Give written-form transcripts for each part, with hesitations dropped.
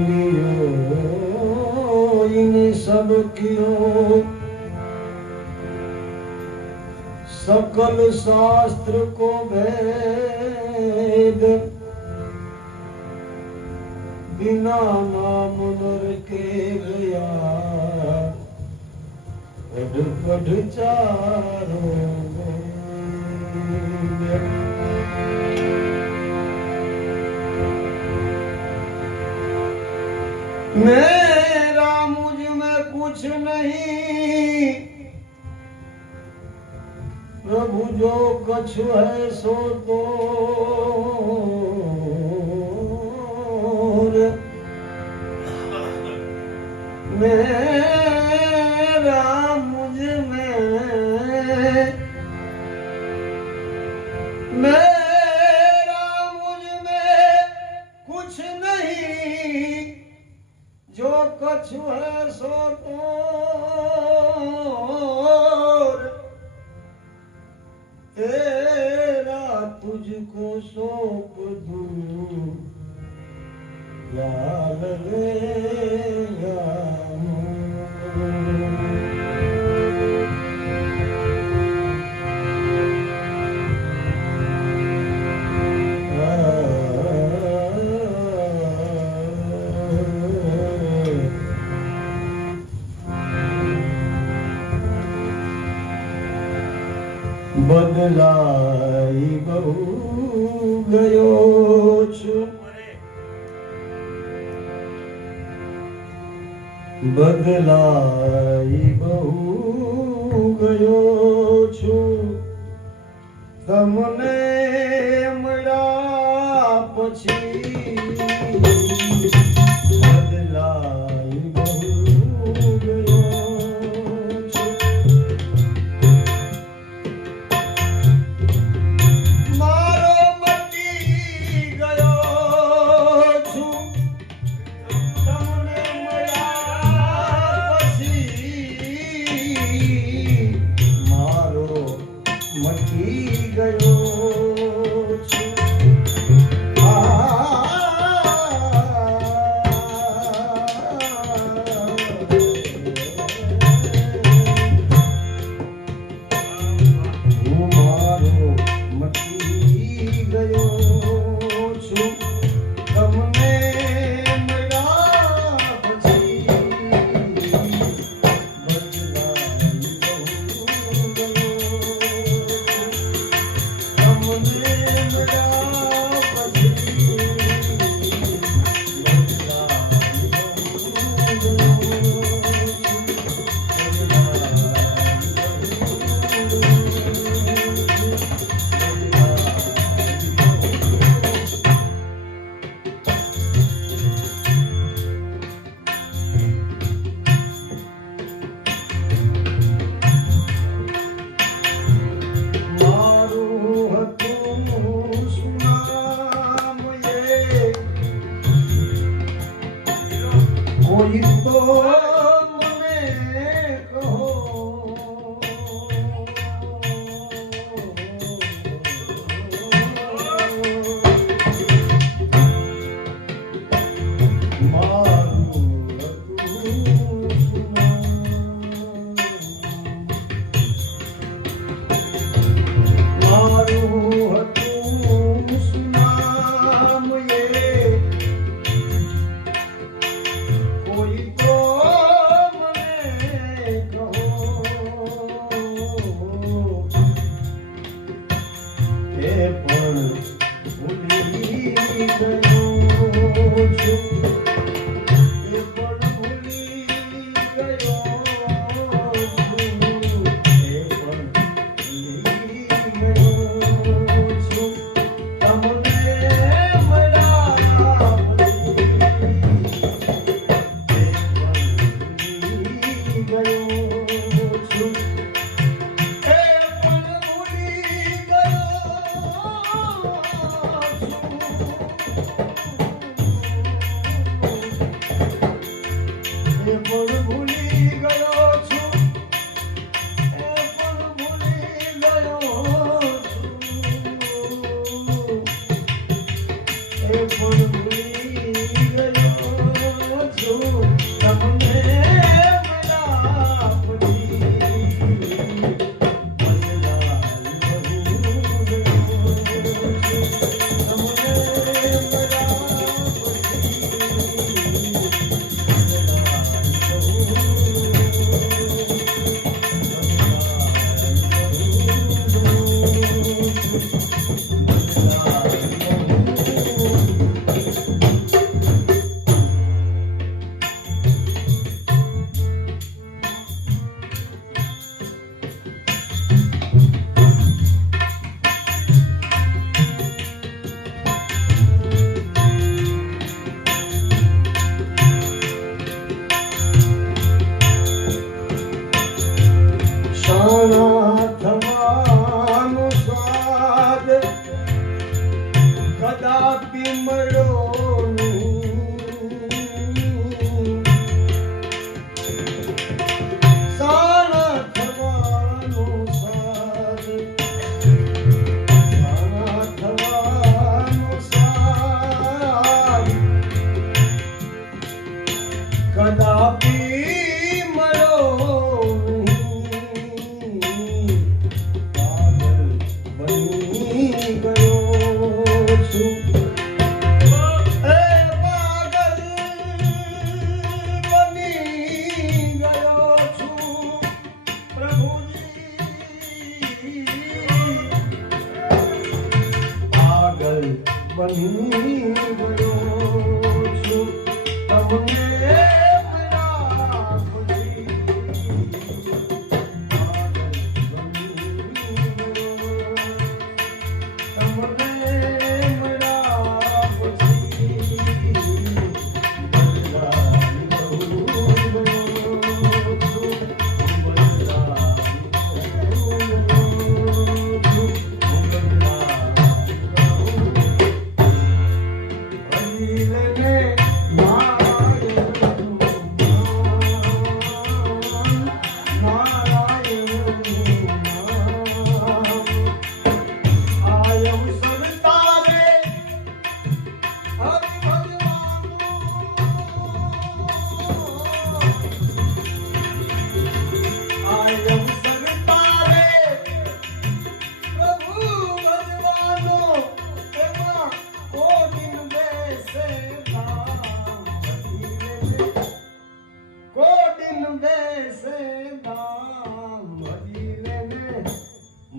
बनियो इन सब कियो सकल शास्त्र को भेद बिना नाम नर के गया पढ़ पढ़ चारों वेद। मेरा मुझ में कुछ नहीं प्रभु जो कछु है सो तो मेरा मुझ में कुछ नहीं जो कछु है सो तोर तेरा तुझको सौंप दूं लाल रे बदलाई बहु गयो છું બદલાઈ બહુ ગયો છું તમને મળ્યા પછી બદલાઈ બહુ ગયો છું મારો મટી ગયો છું તમને મળ્યા પછી મારો મટી ગયો છું હું મારો મટી ગયો છું તમને મળ્યા પછી कोई तो मने कहो मारू हतू सुनाम ये कोई तो मने कहो એ પણ ભૂલી ગયો છું એ પણ ભૂલી ગયો છું એ પણ ભૂલી ગયો છું તમને મળ્યા બની ગયો છું તમને રાખું.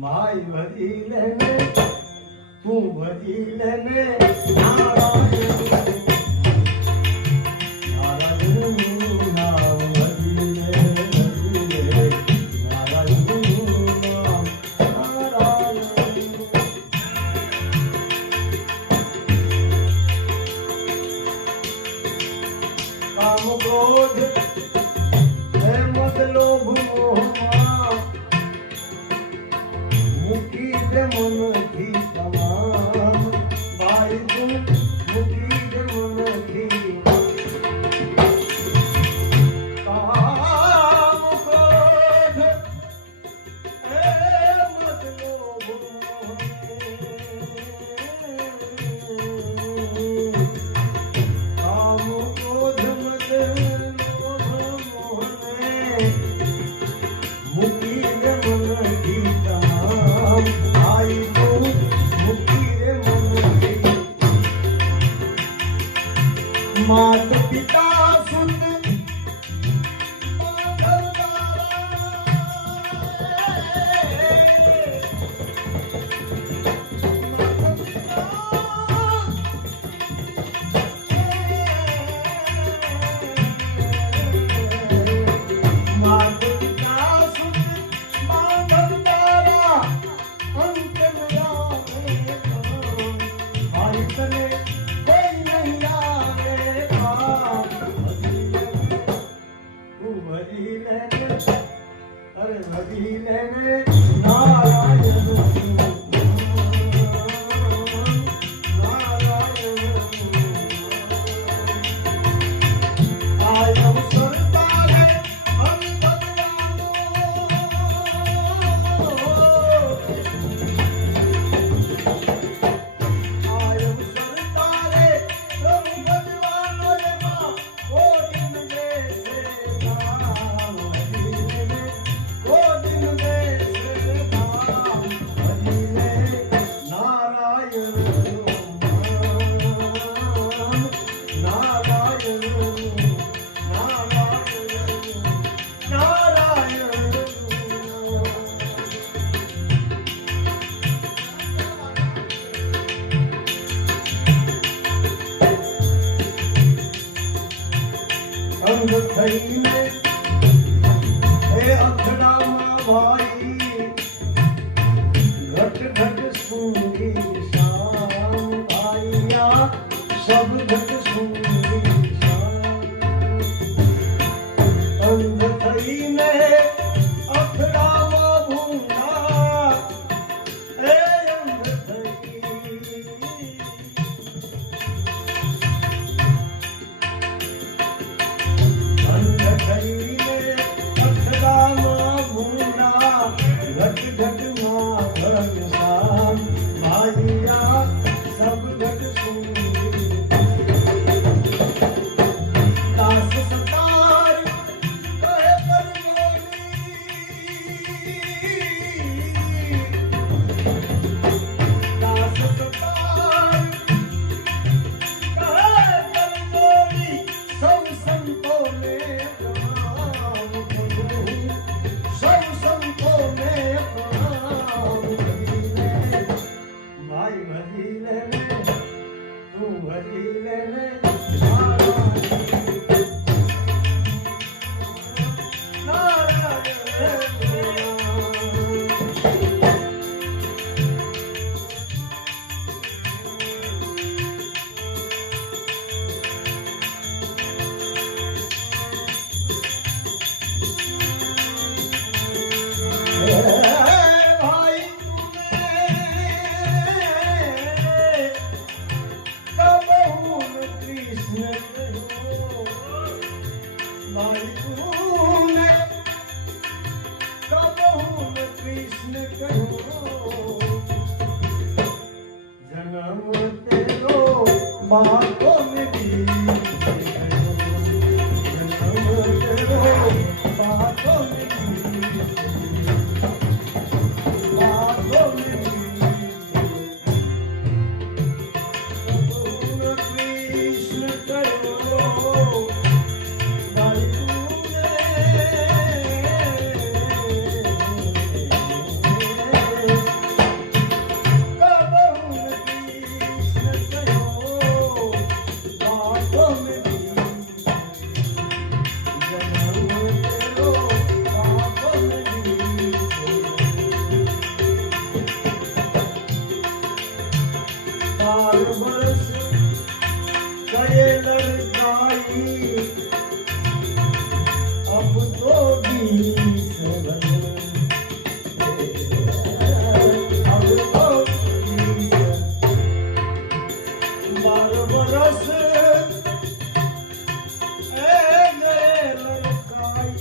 માય ભરી લેને તું ભરી લેને નારાયણનું નામ ભરી લે નારાયણનું નામ નારાયણ. કામ ક્રોધ મદ લોભ મોહમાં મૂકી દે મનથી તમામ ભાઈ તું મૂકી દે મનથી કામ ક્રોધ મદ લોભ કામ ક્રોધ મદ મૂકી દે મનથી તમામ ભાઈ તું મૂકી દે મનથી. માત પિતા સુત ભરી લેને નારાયણ નારાયણ આયમ સરતારે હમ ભગવાનો આયમ સરતારે હમ ભગવાનો એમાં કોટિન દેશે નામ ભરી લેને કોટિન દેશે નામ ભરી भाई कबहून कृष्ण कहो, भाई तूने कबहून कृष्ण कहो, जन्म तेरो बातों में भी जन्म तेरो बातों में बरस गए लड़काई, अब तो 20 बजे, अब तो 12 बरस गए लड़काई,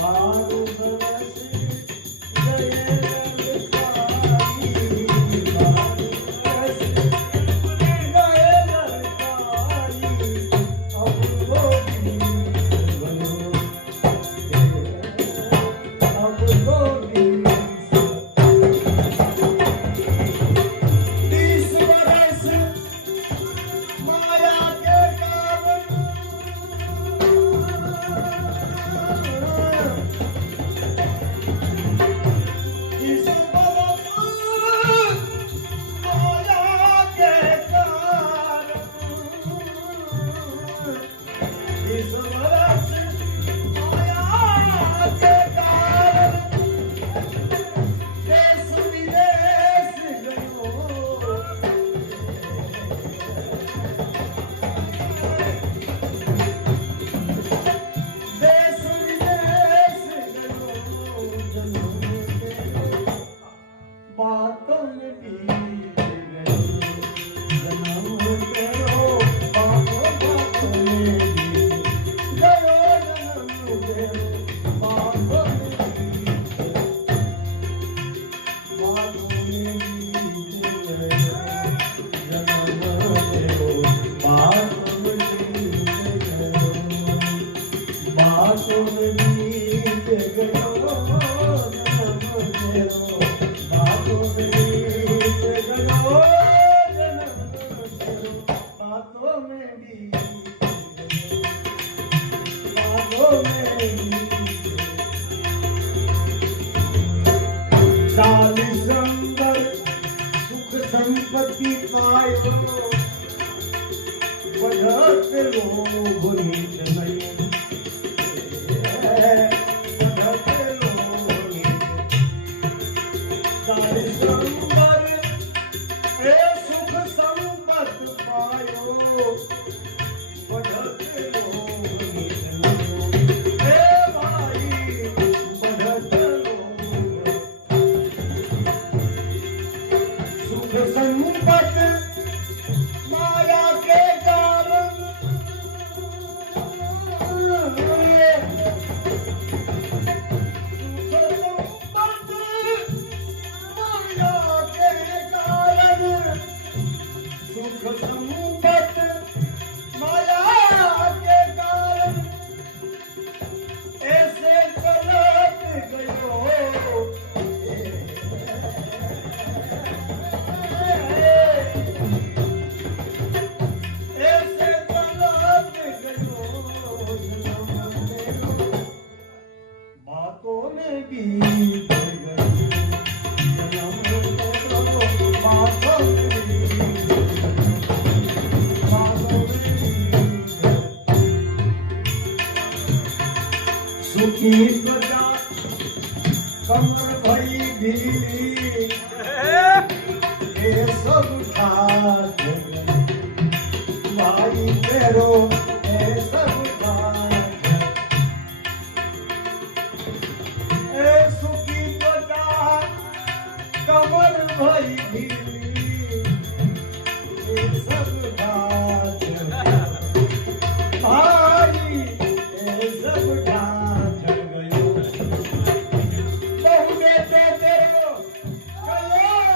12 बरस गए संपत्ति पायो बढ़त लोभ नीच नहीं, बढ़त लोभ नीच, सारे संबर ए सुख संपत्ति पायो बढ़त लोभ नीच नहीं, ए भाई बढ़त लोभ, सुख संपत्ति माया के कारण, सुख संपत्ति माया के कारण ऐसे चलत गयो, ऐसे चलत गयो, बातों में बीत गई, बातों में सुखी प्रजा कमर भई ढीली, ये सब खात भाई तेरो ये सब खात, सब ढांच गयो बहु देते तेरो कल्याण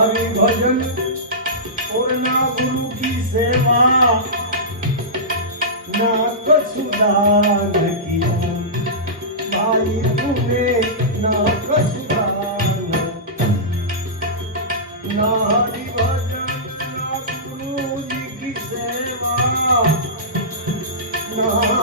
माने भजन और ना गुरु की सेवा ना कछु दान किया भाई तूने ना कछु दान ना हरि भजन ना गुरु जी की सेवा ना